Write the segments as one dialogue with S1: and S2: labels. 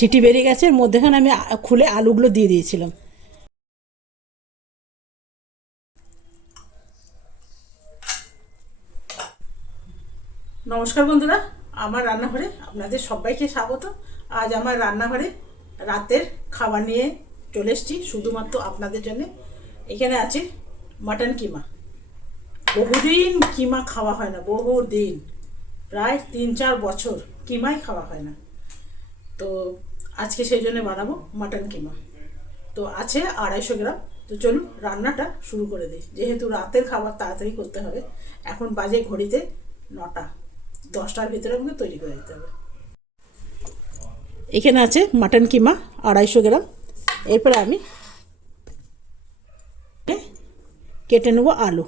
S1: City বেরিয়ে গেছে, এর মধ্যেখানে আমি খুলে আলুগুলো দিয়ে দিয়েছিলাম। নমস্কার বন্ধুরা, আমার রান্নাঘরে আপনাদের সবাইকে স্বাগত। আজ আমার রান্নাঘরে রাতের খাবার নিয়ে চলে এসেছি, শুধুমাত্র আপনাদের জন্য। এখানে আছে মাটন কিমা। বহুদিন কিমা খাওয়া হয় না, বহুদিন। প্রায় তিন চার বছর কিমাই খাওয়া হয় না। তো আজকে সেই জন্য বানাবো মাটন কিমা তো আছে আড়াইশো গ্রাম। তো চলুন রান্নাটা শুরু করে দিই। যেহেতু রাতের খাবার তাড়াতাড়ি করতে হবে, এখন বাজে ঘড়িতে নটা। দশটার ভিতরে আমাকে তৈরি করে দিতে হবে। এখানে আছে মাটন কিমা আড়াইশো গ্রাম। এরপরে আমি কেটে নেব আলু।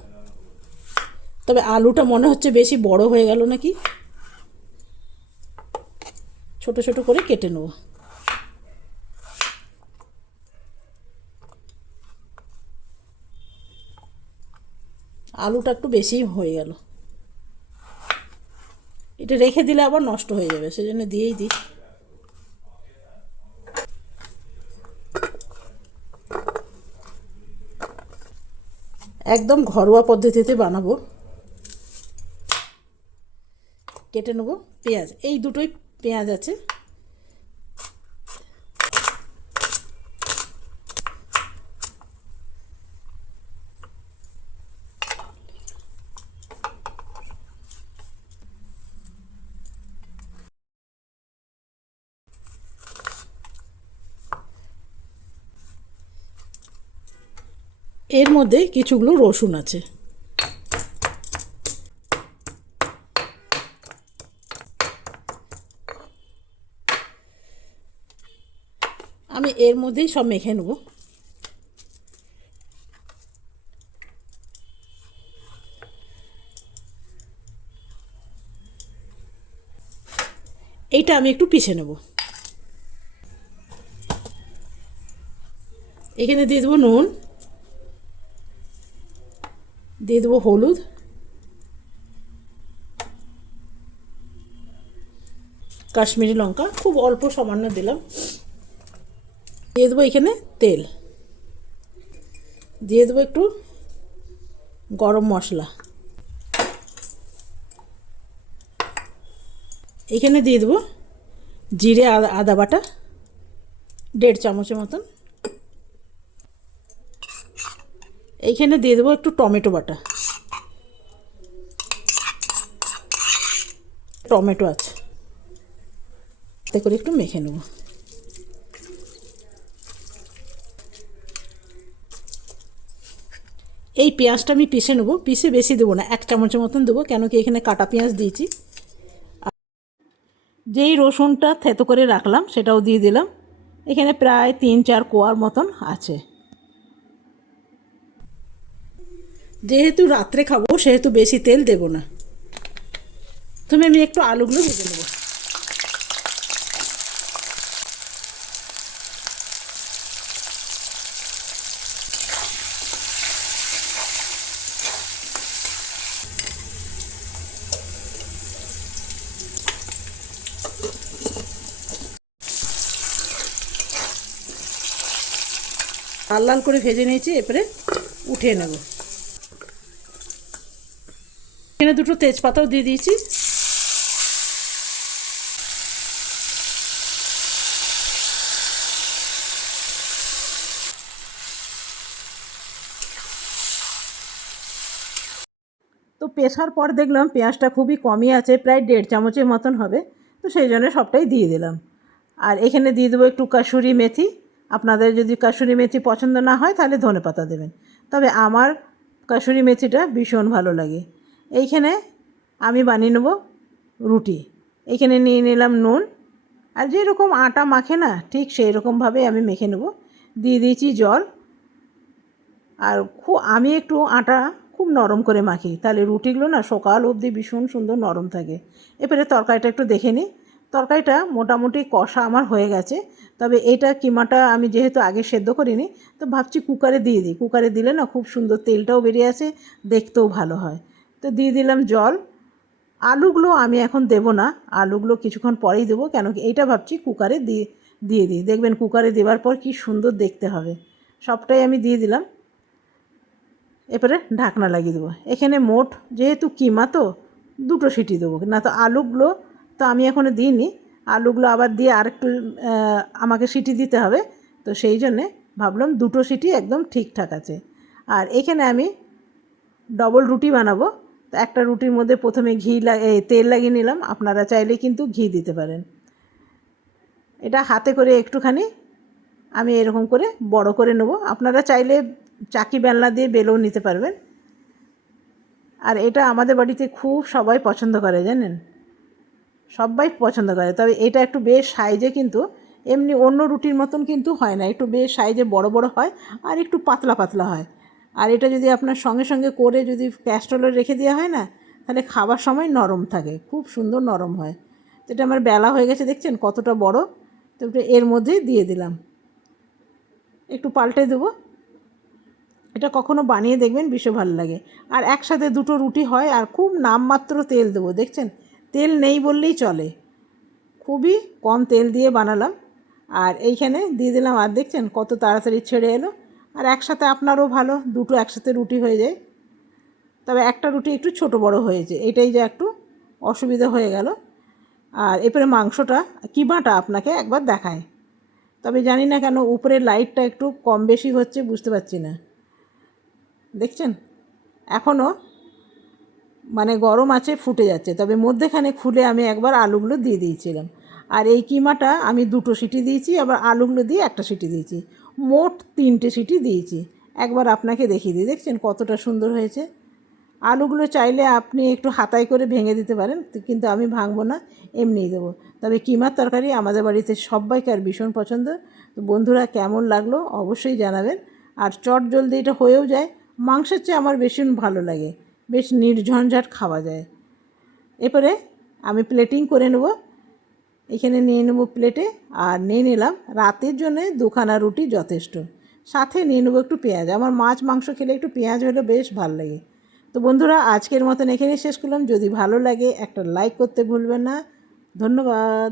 S1: তবে আলুটা মনে হচ্ছে বেশি বড় হয়ে গেল নাকি? ছোট ছোট করে কেটে নেব। আলুটা একটু বেশি হয়ে গেল। এটা রেখে দিলে আবার নষ্ট হয়ে যাবে, সেজন্য দিয়েই দিই। একদম ঘরোয়া পদ্ধতিতে বানাবো। কেটে নেব পেঁয়াজ, এই দুটোই পেঁয়াজ আছে। এর মধ্যে কিছুগুলো রসুন আছে। আমি এর মধ্যেই সব মেখে নেব। এইটা আমি একটু পিষে নেব। এখানে দিয়ে দেবো নুন। দিয়ে দেবো হলুদ। কাশ্মীরি লঙ্কা, খুব অল্প সামান্য দিলাম। দিয়ে দেবো এখানে তেল। দিয়ে দেবো একটু গরম মশলা। এখানে দিয়ে দেবো জিরে আদা বাটা, দেড় চামচের মতন। এইখানে দিয়ে দেবো একটু টমেটো বাটা। টমেটো আছে। তাতে করে একটু মেখে নেব। এই পেঁয়াজটা আমি পিষে নেব। পিষে বেশি দেবো না, এক চামচের মতন দেবো, কেন কি এখানে কাটা পেঁয়াজ দিয়েছি। যেই রসুনটা থেতো করে রাখলাম, সেটাও দিয়ে দিলাম। এখানে প্রায় তিন চার কোয়ার মতন আছে। যেহেতু রাত্রে খাব, সেহেতু বেশি তেল দেব না। তুমি আমি একটু আলুগুলো ভেজে নেব। লাল লাল করে ভেজে নিয়েছি, এরপরে উঠিয়ে নেব। এখানে দুটো তেজপাতাও দিয়ে দিয়েছি। তো পেশার পর দেখলাম পেঁয়াজটা খুবই কমই আছে, প্রায় দেড় চামচের মতন হবে। তো সেই জন্য সবটাই দিয়ে দিলাম। আর এখানে দিয়ে দেবো একটু কাসুরি মেথি। আপনাদের যদি কাসুরি মেথি পছন্দ না হয় তাহলে ধনে পাতা দেবেন। তবে আমার কাসুরি মেথিটা ভীষণ ভালো লাগে। এইখানে আমি বানিয়ে নেব রুটি। এখানে নিয়ে নিলাম নুন। আর যেরকম আটা মাখে না, ঠিক সেই রকমভাবে আমি মেখে নেব। দিয়ে দিয়েছি জল। আর খুব আমি একটু আটা খুব নরম করে মাখি। তাহলে রুটিগুলো না সকাল অবধি ভীষণ সুন্দর নরম থাকে। এবারে তরকারিটা একটু দেখে নিই। তরকারিটা মোটামুটি কষা আমার হয়ে গেছে। তবে এটা কিমাটা আমি যেহেতু আগে সেদ্ধ করিনি, তো ভাবছি কুকারে দিয়ে দিই। কুকারে দিলে না খুব সুন্দর তেলটাও বেরিয়ে আসে, দেখতেও ভালো হয়। তো দিয়ে দিলাম জল। আলুগুলো আমি এখন দেব না। আলুগুলো কিছুক্ষণ পরেই দেবো, কেন কি এইটা ভাবছি কুকারে দিয়ে দিয়ে দিই। দেখবেন কুকারে দেওয়ার পর কি সুন্দর দেখতে হবে। সবটাই আমি দিয়ে দিলাম। এরপরে ঢাকনা লাগিয়ে দেবো। এখানে মোট যেহেতু কিমা তো, দুটো সিটি দেবো। না তো আলুগুলো তো আমি এখনও দিইনি। আলুগুলো আবার দিয়ে আরেকটু আমাকে সিটি দিতে হবে। তো সেই জন্যে ভাবলাম দুটো সিটি একদম ঠিকঠাক আছে। আর এখানে আমি ডবল রুটি বানাবো। তো একটা রুটির মধ্যে প্রথমে ঘি লা- এই তেল লাগিয়ে নিলাম। আপনারা চাইলে কিন্তু ঘি দিতে পারেন। এটা হাতে করে একটুখানি আমি এরকম করে বড় করে নেব। আপনারা চাইলে চাকি বেলনা দিয়ে বেলেও নিতে পারবেন। আর এটা আমাদের বাড়িতে খুব সবাই পছন্দ করে, জানেন? সবাই পছন্দ করে। তবে এটা একটু বেশ সাইজে কিন্তু, এমনি অন্য রুটির মতন কিন্তু হয় না। একটু বেশ সাইজে বড় বড় হয় আর একটু পাতলা পাতলা হয়। আর এটা যদি আপনার সঙ্গে সঙ্গে করে যদি ক্যাস্ট্রলে রেখে দেওয়া হয় না, তাহলে খাবার সময় নরম থাকে, খুব সুন্দর নরম হয়। তো এটা আমার বেলা হয়ে গেছে, দেখছেন কতটা বড়? তো এর মধ্যেই দিয়ে দিলাম। একটু পাল্টে দেবো। এটা কখনো বানিয়ে দেখবেন ভীষণ ভালো লাগে। আর একসাথে দুটো রুটি হয় আর খুব নামমাত্র তেল দেবো, দেখছেন? তেল নেই বললেই চলে। খুবই কম তেল দিয়ে বানালাম। আর এইখানে দিয়ে দিলাম, আর দেখছেন কত তাড়াতাড়ি ছেড়ে এলো। আর একসাথে আপনারও ভালো, দুটো একসাথে রুটি হয়ে যায়। তবে একটা রুটি একটু ছোট বড় হয়েছে এটাই যে একটু অসুবিধা হয়ে গেল। আর এরপরে মাংসটা, কিমাটা আপনাকে একবার দেখায়। তবে জানি না কেন উপরে লাইটটা একটু কম বেশি হচ্ছে, বুঝতে পারছি না। দেখছেন? এখনও মানে গরম আছে, ফুটে যাচ্ছে। তবে মধ্যেখানে খুলে আমি একবার আলুগুলো দিয়ে দিয়েছিলাম। আর এই কিমাটা আমি দুটো সিটি দিয়েছি, আবার আলুগুলো দিয়ে একটা সিটি দিয়েছি। মোট তিনটে সিটি দিয়েছি। একবার আপনাকে দেখিয়ে দিই, দেখছেন কতটা সুন্দর হয়েছে? আলুগুলো চাইলে আপনি একটু হাতায় করে ভেঙে দিতে পারেন, কিন্তু আমি ভাঙবো না, এমনিই দেবো। তবে কিমার তরকারি আমাদের বাড়িতে সবাইকার ভীষণ পছন্দ। তো বন্ধুরা, কেমন লাগল অবশ্যই জানাবেন। আর চট জলদি এটা হয়েও যায়, মাংসের চেয়ে আমার ভীষণ ভালো লাগে, বেশ নির্ঝঞ্ঝাট খাওয়া যায়। এরপরে আমি প্লেটিং করে নেব। এখানে নিয়ে নেব প্লেটে আর নিয়ে নিলাম রাতের জন্য দুখানা রুটি যথেষ্ট। সাথে নিয়ে নেব একটু পেঁয়াজ। আমার মাছ মাংস খেলে একটু পেঁয়াজ হলে বেশ ভালো লাগে। তো বন্ধুরা, আজকের মতন এখানেই শেষ করলাম। যদি ভালো লাগে একটা লাইক করতে ভুলবেন না। ধন্যবাদ।